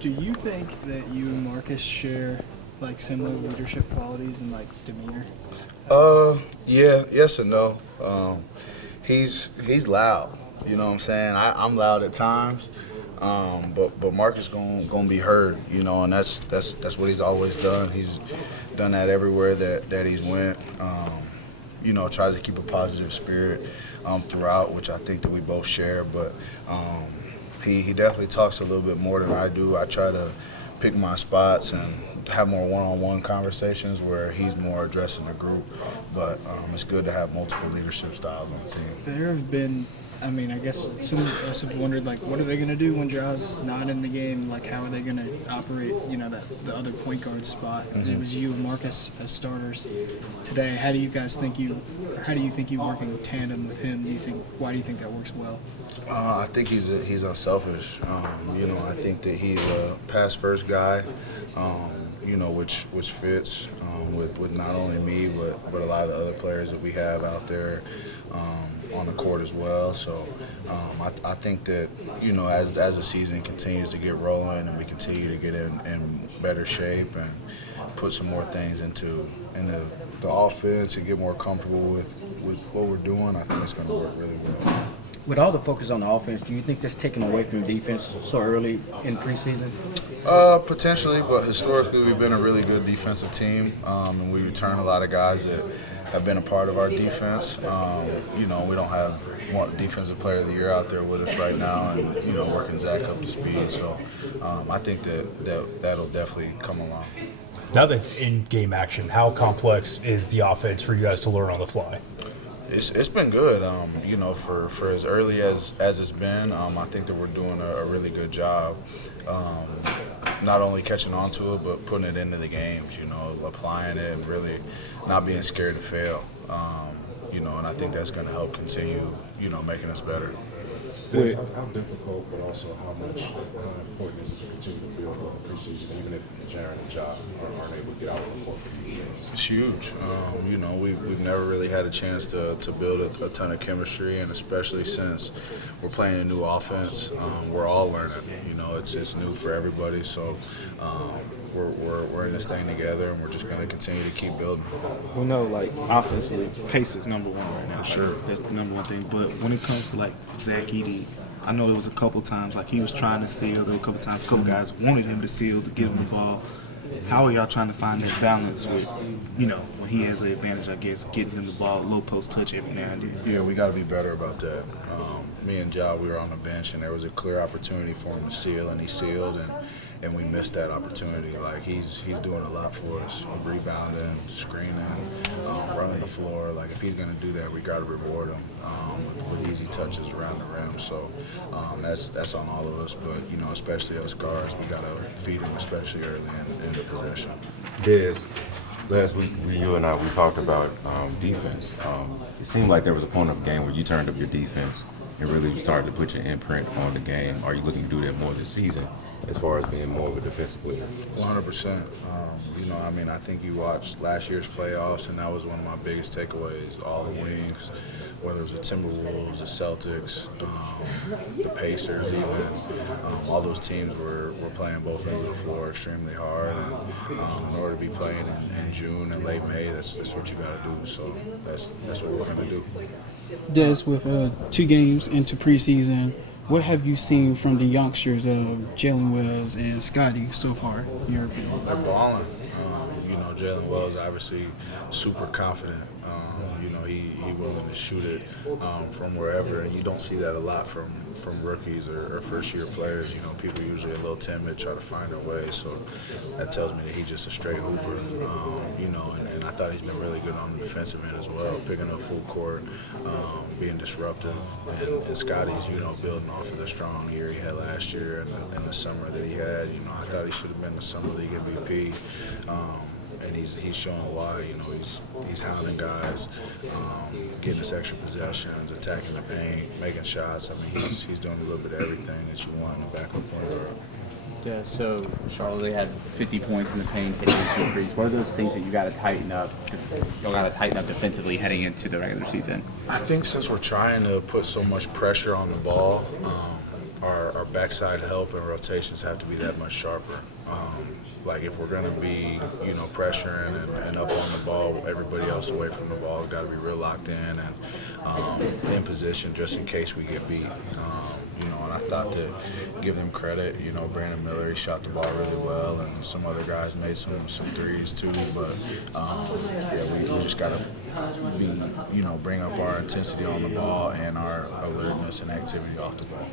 Do you think that you and Marcus share like similar leadership qualities and like demeanor? Yeah, yes and no. He's loud. You know what I'm saying? I'm loud at times, but Marcus gonna be heard. You know, and that's what he's always done. He's done that everywhere that he's went. You know, tries to keep a positive spirit throughout, which I think that we both share. But he definitely talks a little bit more than I do. I try to pick my spots and have more one-on-one conversations where he's more addressing the group. But it's good to have multiple leadership styles on the team. There have been, I mean, I guess some of us have wondered, like, what are they going to do when Ja's not in the game? Like, how are they going to operate, you know, the other point guard spot? Mm-hmm. It was you and Marcus as starters today. How do you think you work in tandem with him? Why do you think that works well? I think he's unselfish. You know, I think that he's a pass-first guy. You know, which fits with not only me but a lot of the other players that we have out there on the court as well. So I think that, you know, as the season continues to get rolling and we continue to get in better shape and put some more things into the offense and get more comfortable with what we're doing, I think it's going to work really well. With all the focus on the offense, do you think that's taken away from defense so early in preseason? Potentially, but historically we've been a really good defensive team, and we return a lot of guys that have been a part of our defense. You know, we don't have one defensive player of the year out there with us right now, and you know, working Zach up to speed. So I think that'll definitely come along. Now that's in-game action, how complex is the offense for you guys to learn on the fly? It's been good. You know, for as early as it's been, I think that we're doing a really good job. Not only catching on to it, but putting it into the games, you know, applying it and really not being scared to fail. You know, and I think that's going to help continue, you know, making us better. How difficult, but also how important is it to continue to build on the preseason, even if Jaren and Ja aren't able to get out on the court for these games? It's huge. You know, we've never really had a chance to build a ton of chemistry, and especially since we're playing a new offense, we're all learning. You know, it's new for everybody, so we're in this thing together, and we're just going to continue to keep building. We know, like, offensively, pace is number one right now. For sure. That's the number one thing. But when it comes to, like, Zach Edey, I know it was a couple times, like, he was trying to seal. There were a couple times, a couple guys wanted him to seal to give him the ball. How are y'all trying to find that balance with, you know, when he has the advantage, I guess, getting him the ball, low post touch every now and then? Yeah, we got to be better about that. Me and Ja, we were on the bench, and there was a clear opportunity for him to seal, and he sealed, and we missed that opportunity. Like, he's doing a lot for us, rebounding, screening, running the floor. Like, if he's going to do that, we got to reward him with easy touches around the rim. So that's on all of us, but, you know, especially us guards, we got to feed him, especially early in the possession. Des, last week you and I talked about defense. It seemed like there was a point of the game where you turned up your defense and really started to put your imprint on the game. Are you looking to do that more this season as far as being more of a defensive player? 100%. You know, I mean, I think you watched last year's playoffs, and that was one of my biggest takeaways. All the wings, whether it was the Timberwolves, the Celtics, the Pacers even, all those teams were playing both ends of the floor extremely hard. And in order to be playing in June and late May, that's what you got to do. So that's what we're going to do. Des, with 2 games into preseason, what have you seen from the youngsters of Jalen Wells and Scotty so far, in your opinion? They're balling. You know, Jalen Wells obviously super confident. You know, he willing to shoot it from wherever, and you don't see that a lot from rookies or first-year players. You know, people usually a little timid, try to find their way. So that tells me that he's just a straight hooper. You know, and I thought he's been really good on the defensive end as well, picking up full court, being disruptive. And Scotty's, you know, building off of the strong year he had last year and the summer that he had. You know, I thought he should have been the Summer League MVP. And he's showing why. You know, he's hounding guys, getting us extra possessions, attacking the paint, making shots. I mean, he's doing a little bit of everything that you want in a backup point guard. Yeah, so Charlotte, they had 50 points in the paint, hitting 2 threes. What are those things that you got to tighten up? You got to tighten up defensively heading into the regular season. I think since we're trying to put so much pressure on the ball, our backside help and rotations have to be that much sharper. Like if we're gonna be, pressuring and up on the ball, everybody else away from the ball, got to be real locked in and in position just in case we get beat. And I thought to give them credit. Brandon Miller, he shot the ball really well, and some other guys made some threes too. But we just got to be, bring up our intensity on the ball and our alertness and activity off the ball.